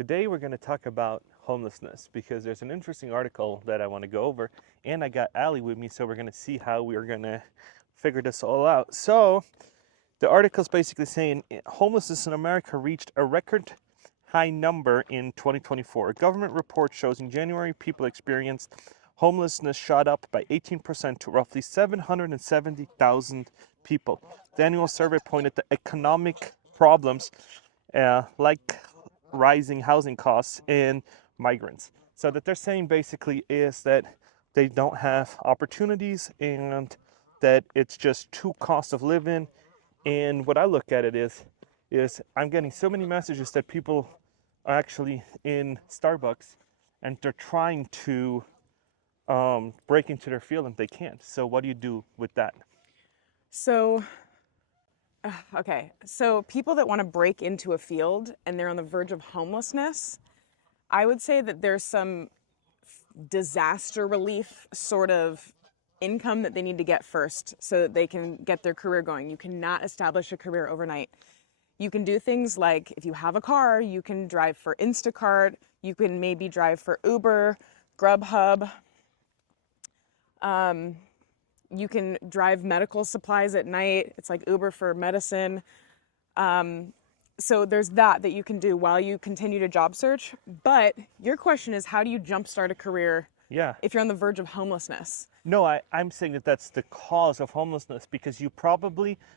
Today we're going to talk about homelessness because there's an interesting article that I want to go over, and I got Ali with me, so we're going to see how we're going to figure this all out. So the article is basically saying homelessness in America reached a record high number in 2024. A government report shows in January people experienced homelessness shot up by 18% to roughly 770,000 people. The annual survey pointed to economic problems like rising housing costs and migrants. So that they're saying basically is that they don't have opportunities and that it's just too cost of living. And what I look at it is I'm getting so many messages that people are actually in Starbucks and they're trying to break into their field and they can't. So what do you do with that? So people that want to break into a field and they're on the verge of homelessness, I would say that there's some disaster relief sort of income that they need to get first so that they can get their career going. You cannot establish a career overnight. You can do things like, if you have a car, you can drive for Instacart, you can maybe drive for Uber, Grubhub. You can drive medical supplies at night. It's like Uber for medicine. So there's that you can do while you continue to job search. But your question is, how do you jumpstart a career Yeah. if you're on the verge of homelessness? No, I'm saying that that's the cause of homelessness because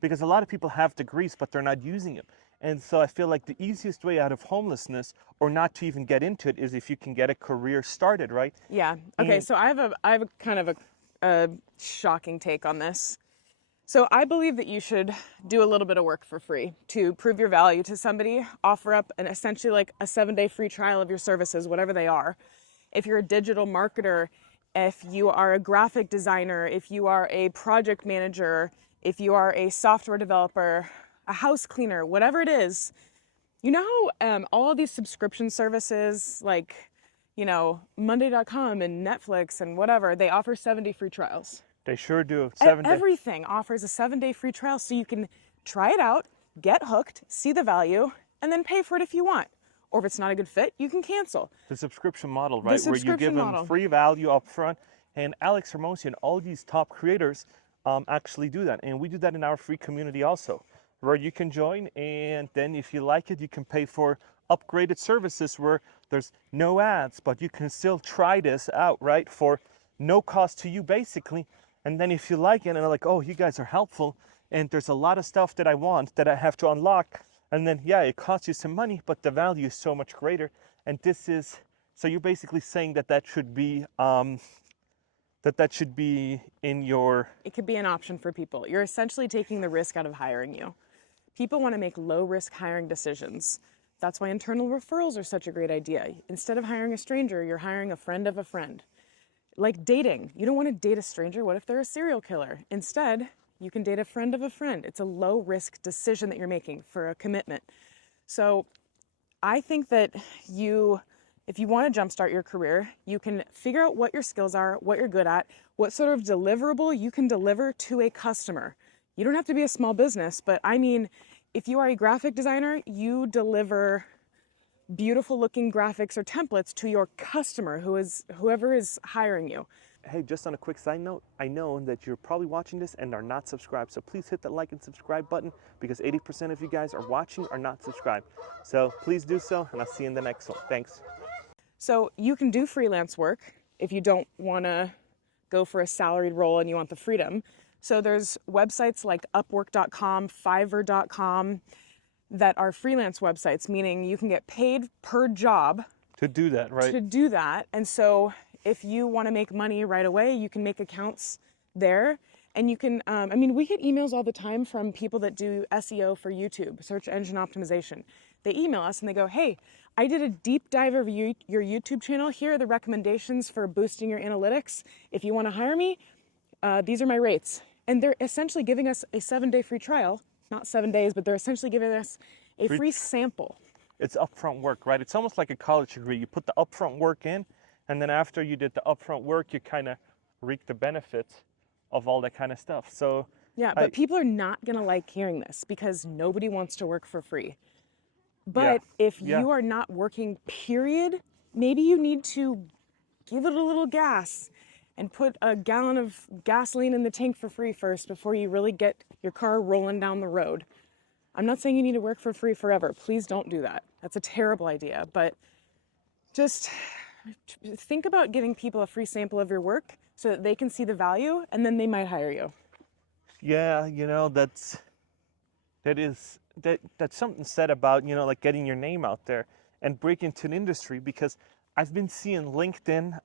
because a lot of people have degrees, but they're not using them. And so I feel like the easiest way out of homelessness or not to even get into it is if you can get a career started, right? Yeah. Okay. So I have a kind of a shocking take on this. So I believe that you should do a little bit of work for free to prove your value to somebody, offer up essentially like a 7-day free trial of your services, whatever they are. If you're a digital marketer, if you are a graphic designer, if you are a project manager, if you are a software developer, a house cleaner, whatever it is, you know how all of these subscription services like, Monday.com and Netflix and whatever, they offer 7-day free trials. They sure do. 7 days. Everything offers a 7-day free trial so you can try it out, get hooked, see the value, and then pay for it if you want. Or if it's not a good fit, you can cancel. The subscription model, right? Where you give model. them free value up front. And Alex Hermosi and all these top creators actually do that. And we do that in our free community also, where you can join. And then if you like it, you can pay for upgraded services where there's no ads, but you can still try this out, right? For no cost to you, basically. And then if you like it and are like, oh, you guys are helpful, and there's a lot of stuff that I want that I have to unlock, and then, yeah, it costs you some money, but the value is so much greater. And so you're basically saying that should be, that should be in your... It could be an option for people. You're essentially taking the risk out of hiring you. People want to make low-risk hiring decisions. That's why internal referrals are such a great idea. Instead of hiring a stranger, you're hiring a friend of a friend. Like dating. You don't want to date a stranger. What if they're a serial killer? Instead, you can date a friend of a friend. It's a low-risk decision that you're making for a commitment. So I think that if you want to jumpstart your career, you can figure out what your skills are, what you're good at, what sort of deliverable you can deliver to a customer. You don't have to be a small business, but I mean, if you are a graphic designer, you deliver beautiful looking graphics or templates to your customer, whoever is hiring you. Hey, just on a quick side note, I know that you're probably watching this and are not subscribed, so please hit that like and subscribe button because 80% of you guys are watching are not subscribed. So please do so, and I'll see you in the next one. Thanks. So you can do freelance work if you don't want to go for a salaried role and you want the freedom. So there's websites like Upwork.com, Fiverr.com that are freelance websites, meaning you can get paid per job. To do that, right? To do that. And so if you want to make money right away, you can make accounts there. And you can, we get emails all the time from people that do SEO for YouTube, search engine optimization. They email us and they go, hey, I did a deep dive of your YouTube channel. Here are the recommendations for boosting your analytics. If you want to hire me, these are my rates. And they're essentially giving us a 7-day free trial. Not 7 days, but they're essentially giving us a free sample. It's upfront work, right? It's almost like a college degree. You put the upfront work in, and then after you did the upfront work, you kind of reap the benefits of all that kind of stuff. So yeah, but people are not going to like hearing this because nobody wants to work for free. But if Yeah. you are not working, period, maybe you need to give it a little gas and put a gallon of gasoline in the tank for free first before you really get your car rolling down the road. I'm not saying you need to work for free forever. Please don't do that. That's a terrible idea. But just think about giving people a free sample of your work so that they can see the value and then they might hire you. Yeah, that's something said about, like getting your name out there and break into an industry, because I've been seeing LinkedIn.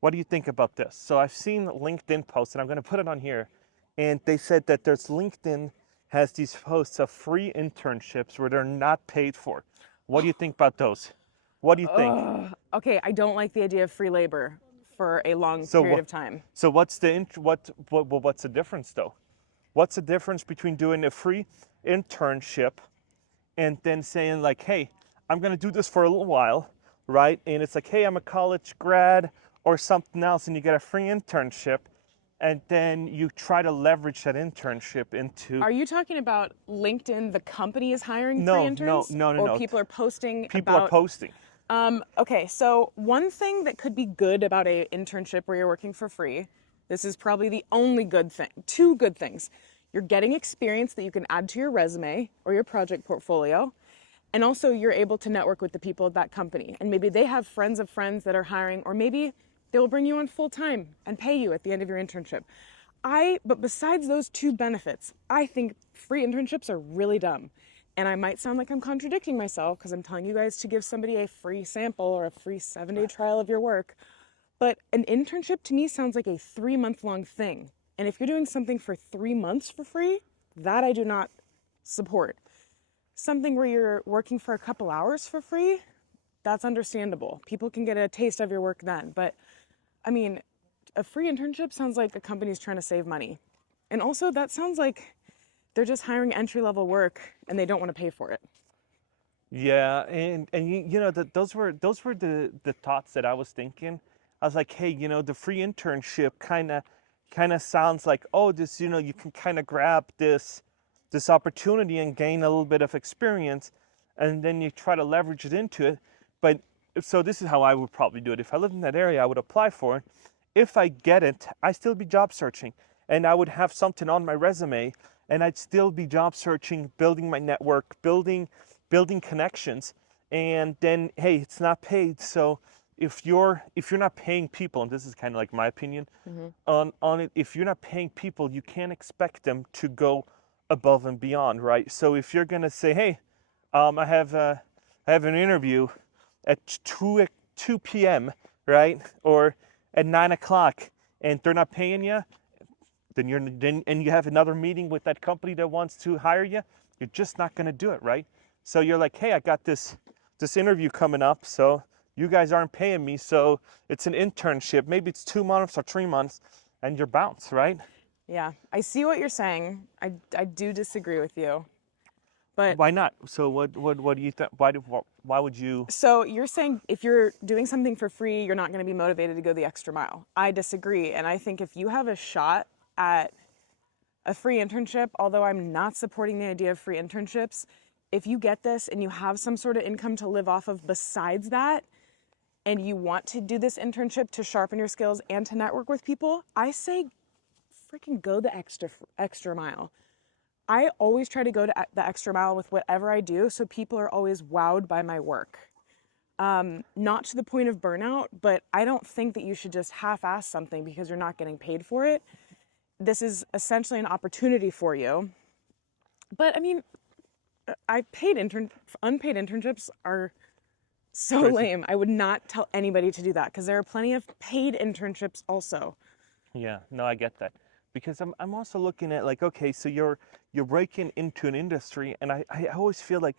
What do you think about this? So I've seen LinkedIn posts, and I'm going to put it on here, and they said that there's LinkedIn has these posts of free internships where they're not paid for. What do you think about those? What do you think? Okay, I don't like the idea of free labor for a long So period what? of time. So what's the difference though? What's the difference between doing a free internship and then saying like, hey, I'm gonna do this for a little while, right? And it's like, hey, I'm a college grad or something else, and you get a free internship, and then you try to leverage that internship into. Are you talking about LinkedIn, the company is hiring free No, interns? Or no. people are posting People are about posting. Okay, so one thing that could be good about a internship where you're working for free, this is probably the only good thing, two good things. You're getting experience that you can add to your resume or your project portfolio, and also you're able to network with the people at that company. And maybe they have friends of friends that are hiring, or maybe they will bring you on full time and pay you at the end of your internship. But besides those two benefits, I think free internships are really dumb. And I might sound like I'm contradicting myself because I'm telling you guys to give somebody a free sample or a free 7-day trial of your work. But an internship to me sounds like a 3-month-long thing. And if you're doing something for 3 months for free, that I do not support. Something where you're working for a couple hours for free, that's understandable. People can get a taste of your work then. But I mean, a free internship sounds like a company's trying to save money. And also, that sounds like they're just hiring entry-level work and they don't want to pay for it. Yeah, and those were the thoughts that I was thinking. I was like, hey, the free internship kind of sounds like, oh, this, you can kind of grab this opportunity and gain a little bit of experience, and then you try to leverage it into it. But so this is how I would probably do it. If I lived in that area, I would apply for it. If I get it, I still be job searching, and I would have something on my resume, and I'd still be job searching, building my network, building connections. And then, hey, it's not paid. So if you're not paying people, and this is kind of like my opinion on it, if you're not paying people, you can't expect them to go above and beyond, right? So if you're gonna say, hey, I have an interview at 2 p.m., right, or at 9 o'clock, and they're not paying you, and you have another meeting with that company that wants to hire you, you're just not gonna do it, right? So you're like, hey, I got this interview coming up, so you guys aren't paying me, so it's an internship. Maybe it's 2 months or 3 months, and you're bounced, right? Yeah, I see what you're saying. I do disagree with you. But Why not? So what do you think? Why would you? so you're saying if you're doing something for free, you're not going to be motivated to go the extra mile. I disagree. And I think if you have a shot at a free internship, although I'm not supporting the idea of free internships, if you get this and you have some sort of income to live off of besides that, and you want to do this internship to sharpen your skills and to network with people, I say freaking go the extra mile. I always try to go to the extra mile with whatever I do, so people are always wowed by my work. Not to the point of burnout, but I don't think that you should just half-ass something because you're not getting paid for it. This is essentially an opportunity for you. But I mean, unpaid internships are so Crazy. lame. I would not tell anybody to do that because there are plenty of paid internships also. Yeah, no, I get that, because I'm also looking at like, okay, so you're breaking into an industry, and I always feel like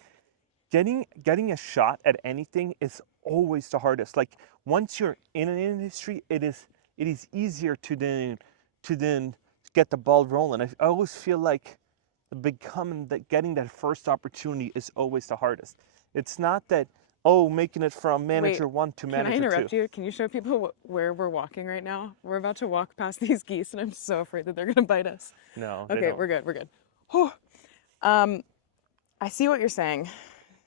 getting a shot at anything is always the hardest. Like once you're in an industry, it is easier to then get the ball rolling. I always feel like getting that first opportunity is always the hardest. It's not that, oh, making it from Wait, manager one to can I manager interrupt two. you? Can you show people where we're walking right now? We're about to walk past these geese, and I'm so afraid that they're gonna bite us. No, they Okay, don't. we're good. We're good. Whew. I see what you're saying.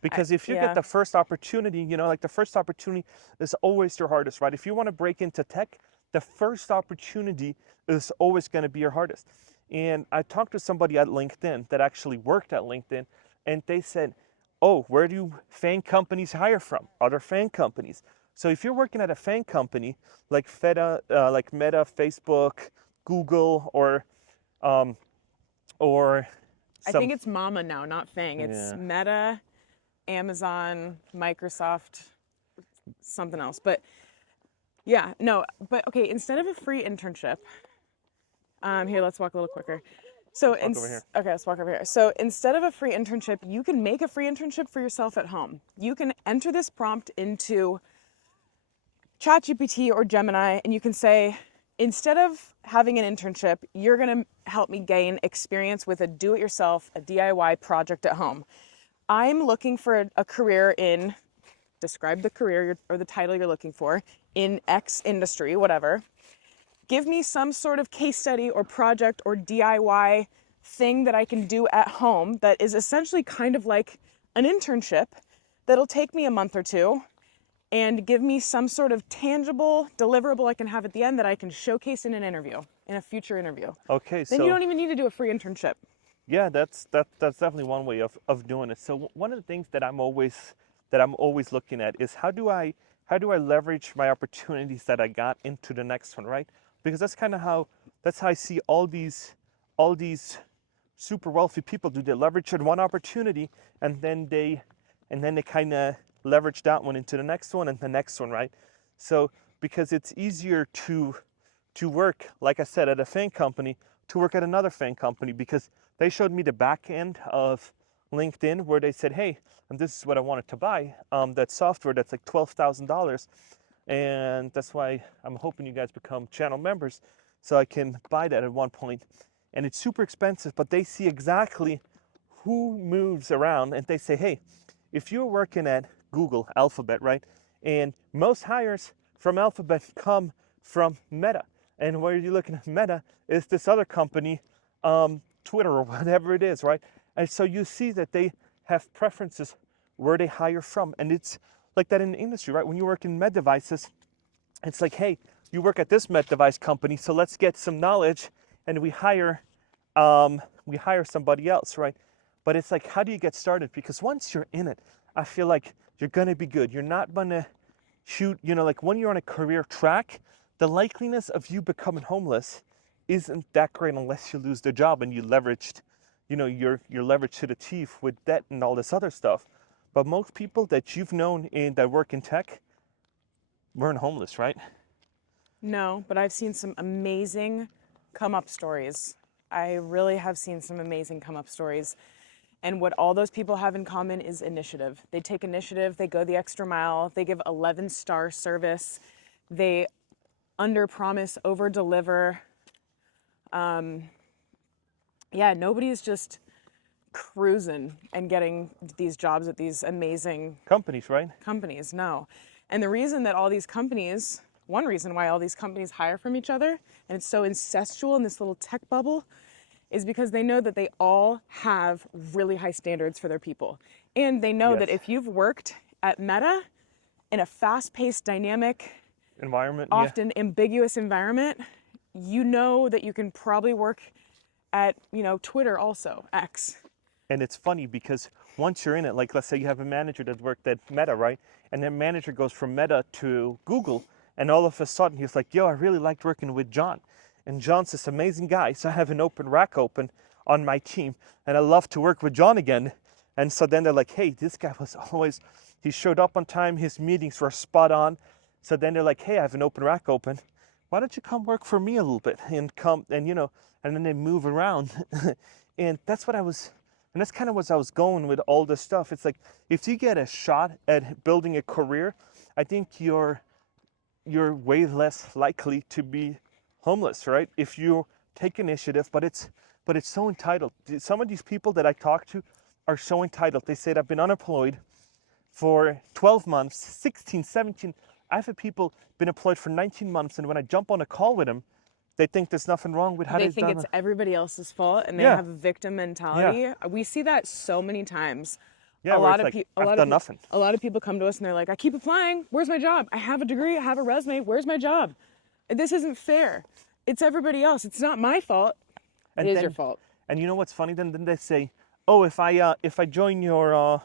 Because if you get Yeah. the first opportunity, you know, like the first opportunity is always your hardest, right? If you want to break into tech, the first opportunity is always going to be your hardest. And I talked to somebody at LinkedIn that actually worked at LinkedIn, and they said, oh, where do FAANG companies hire from? Other FAANG companies. So if you're working at a FAANG company like like Meta, Facebook, Google, um, or I some, think it's Mama now, not Fang. It's yeah, Meta, Amazon, Microsoft, something else. But yeah, no, but okay, instead of a free internship, here, let's walk a little quicker. So, let's walk over here. okay, let's walk over here. So, instead of a free internship, you can make a free internship for yourself at home. You can enter this prompt into ChatGPT or Gemini, and you can say, instead of having an internship, you're gonna help me gain experience with a do-it-yourself, a DIY project at home. I'm looking for a career in, describe the career or the title you're looking for, in X industry, whatever. Give me some sort of case study or project or DIY thing that I can do at home that is essentially kind of like an internship that'll take me a month or two and give me some sort of tangible deliverable I can have at the end that I can showcase in an interview, in a future interview. Okay, Then you so don't even need to do a free internship. yeah, that's definitely one way of doing it. So one of the things that I'm always looking at is how do I leverage my opportunities that I got into the next one, right? Because that's how I see all these super wealthy people do. They leverage one opportunity, and then they kind of leverage that one into the next one and the next one, right? So because it's easier to work, like I said, at a FAANG company, to work at another FAANG company, because they showed me the back end of LinkedIn where they said, hey, and this is what I wanted to buy, that software that's like $12,000. And that's why I'm hoping you guys become channel members so I can buy that at one point. And it's super expensive, but they see exactly who moves around, and they say, hey, if you're working at Google, Alphabet, right? And most hires from Alphabet come from Meta. And where you're looking at Meta is this other company, Twitter or whatever it is, right? And so you see that they have preferences where they hire from. And it's like that in the industry, right? When you work in med devices, it's like, hey, you work at this med device company, so let's get some knowledge, and we hire somebody else, right? But it's like, how do you get started? Because once you're in it, I feel like you're gonna be good. You're not gonna shoot, like when you're on a career track, the likeliness of you becoming homeless isn't that great unless you lose the job and you leveraged, your leverage to the teeth with debt and all this other stuff. But most people that you've known that work in tech weren't homeless, right? No, but I've seen some amazing come up stories. I really have seen some amazing come up stories. And what all those people have in common is initiative. They take initiative, they go the extra mile, they give 11-star service, they under promise, over deliver. Yeah, nobody's just cruising and getting these jobs at these amazing Companies, right? companies. No. And the reason that all these companies, one reason why all these companies hire from each other, and it's so incestual in this little tech bubble, is because they know that they all have really high standards for their people. And they know that Yes. if you've worked at Meta in a fast-paced, dynamic, Environment, yeah. often ambiguous environment, you know that you can probably work at, Twitter also, X. And it's funny because once you're in it, like let's say you have a manager that worked at Meta, right? And then manager goes from Meta to Google, and all of a sudden he's like, yo, I really liked working with John. And John's this amazing guy. So I have an open rack open on my team, and I love to work with John again. And so then they're like, hey, this guy he showed up on time, his meetings were spot on. So then they're like, hey, I have an open rack open. Why don't you come work for me a little bit and come and and then they move around. And that's kind of what I was going with all this stuff. It's like, if you get a shot at building a career, I think you're way less likely to be homeless, right? If you take initiative, but it's so entitled. Some of these people that I talk to are so entitled. They said, I've been unemployed for 12 months, 16, 17. I've had people been employed for 19 months, and when I jump on a call with them, they think there's nothing wrong with how They they've think done it's it. everybody else's fault and they Yeah. have a victim mentality. We see that so many times Yeah, where it's like, I've done nothing. A lot of people come to us and they're like, I keep applying. Where's my job? I have a degree. I have a resume. Where's my job? This isn't fair. It's everybody else. It's not my fault. And It is then, your fault. And you know what's funny? Then they say, oh, if I join your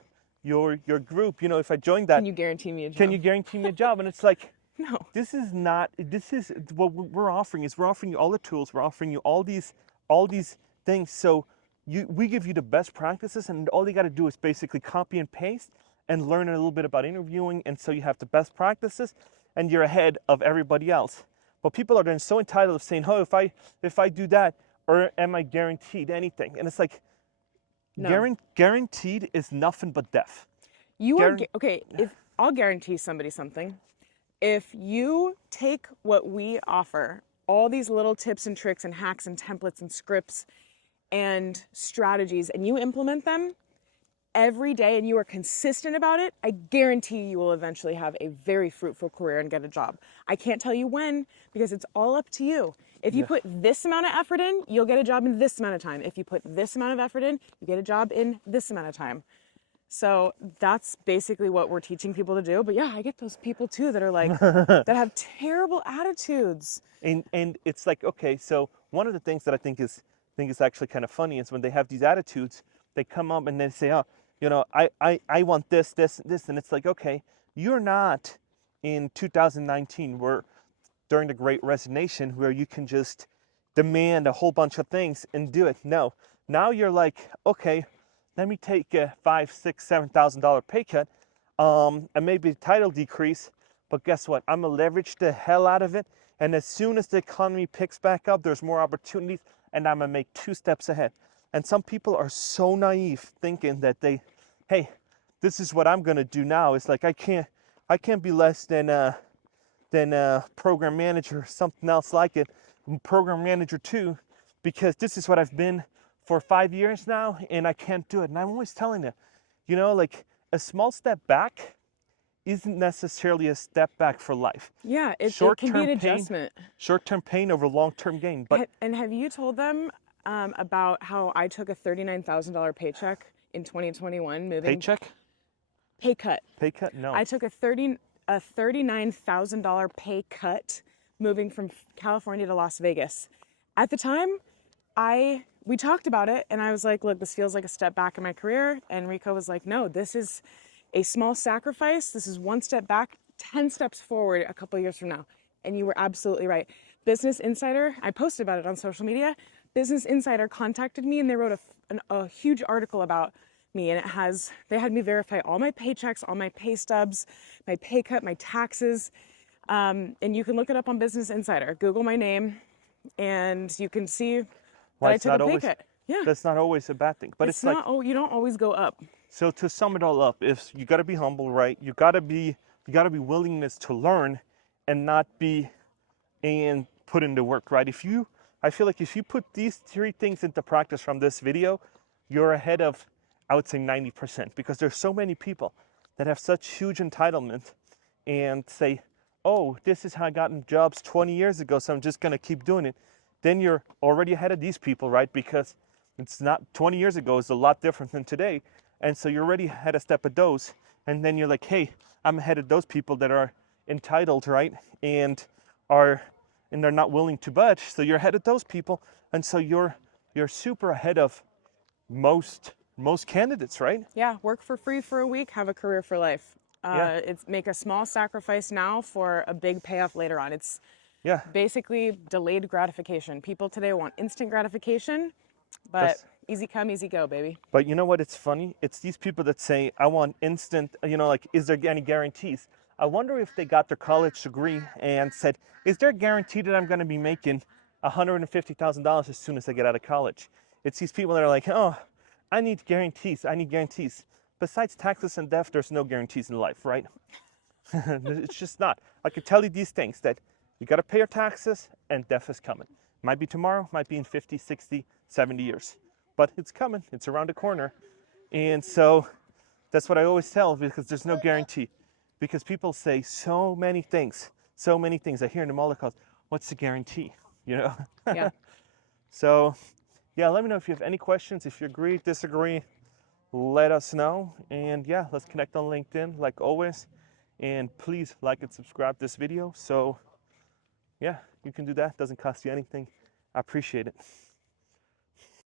group, you know, if I join that, Can you guarantee me a job? can you guarantee me a job? And it's like, No. this is what we're offering is we're offering you all the tools. We're offering you all these things. So we give you the best practices, and all you got to do is basically copy and paste and learn a little bit about interviewing. And so you have the best practices, and you're ahead of everybody else. But people are then so entitled of saying, oh, if I do that, or am I guaranteed anything? And it's like, No. guaranteed is nothing but death. You are okay. If I'll guarantee somebody something, if you take what we offer, all these little tips and tricks and hacks and templates and scripts and strategies, and you implement them every day and you are consistent about it, I guarantee you will eventually have a very fruitful career and get a job. I can't tell you when because it's all up to you. If you put this amount of effort in, you'll get a job in this amount of time. If you put this amount of effort in, you get a job in this amount of time. So that's basically what we're teaching people to do. But yeah, I get those people too that are like, that have terrible attitudes. And it's like, okay, so one of the things that I think is actually kind of funny is when they have these attitudes, they come up and they say, oh, you know, I want this, and it's like, okay, you're not in 2019 where during the Great Resignation where you can just demand a whole bunch of things and do it. No, now you're like, okay, let me take a $5,000, $6,000, $7,000 pay cut, and maybe title decrease. But guess what? I'm gonna leverage the hell out of it. And as soon as the economy picks back up, there's more opportunities, and I'm gonna make 2 steps ahead. And some people are so naive, thinking that hey, this is what I'm gonna do now. It's like I can't be less than a program manager or something else like it, program manager 2, because this is what I've been for 5 years now, and I can't do it. And I'm always telling them, you know, like a small step back isn't necessarily a step back for life. Yeah, it can be an adjustment. Short-term pain over long-term gain. But And have you told them about how I took a $39,000 paycheck in 2021 moving? paycheck? Pay cut. Pay cut? No. I took a $39,000 pay cut moving from California to Las Vegas. At the time, we talked about it and I was like, look, this feels like a step back in my career. And Rico was like, no, this is a small sacrifice. This is 1 step back, 10 steps forward a couple of years from now. And you were absolutely right. Business Insider, I posted about it on social media. Business Insider contacted me and they wrote a huge article about me, and they had me verify all my paychecks, all my pay stubs, my pay cut, my taxes. And you can look it up on Business Insider. Google my name and you can see that I took a pay cut. Yeah. That's not always a bad thing. But it's like, oh, you don't always go up. so to sum it all up, if you got to be humble, right? You got to be willingness to learn and not be and put into work, right? I feel like if you put these 3 things into practice from this video, you're ahead of, I would say, 90%, because there's so many people that have such huge entitlement and say, oh, this is how I got in jobs 20 years ago, so I'm just going to keep doing it. Then you're already ahead of these people, right? Because it's not 20 years ago is a lot different than today. And so you're already ahead a step of those. And then you're like, hey, I'm ahead of those people that are entitled, right? And they're not willing to budge. So you're ahead of those people. And so you're super ahead of most candidates, right? Yeah, work for free for a week, have a career for life. Yeah. It's make a small sacrifice now for a big payoff later on. It's Yeah. basically delayed gratification. People today want instant gratification, but easy come, easy go, baby. But you know what? It's funny. It's these people that say, I want instant, you know, like, is there any guarantees? I wonder if they got their college degree and said, is there a guarantee that I'm going to be making $150,000 as soon as I get out of college? It's these people that are like, oh, I need guarantees. I need guarantees. Besides taxes and death, there's no guarantees in life, right? It's just not. I could tell you these things, that you got to pay your taxes and death is coming. Might be tomorrow, might be in 50, 60, 70 years. But it's coming. It's around the corner. And so that's what I always tell, because there's no guarantee. Because people say so many things. I hear in the Muller calls, what's the guarantee? You know? Yeah. So, yeah, let me know if you have any questions, if you agree, disagree. let us know. And yeah, let's connect on LinkedIn like always. And please like and subscribe this video. So yeah, you can do that. Doesn't cost you anything. I appreciate it.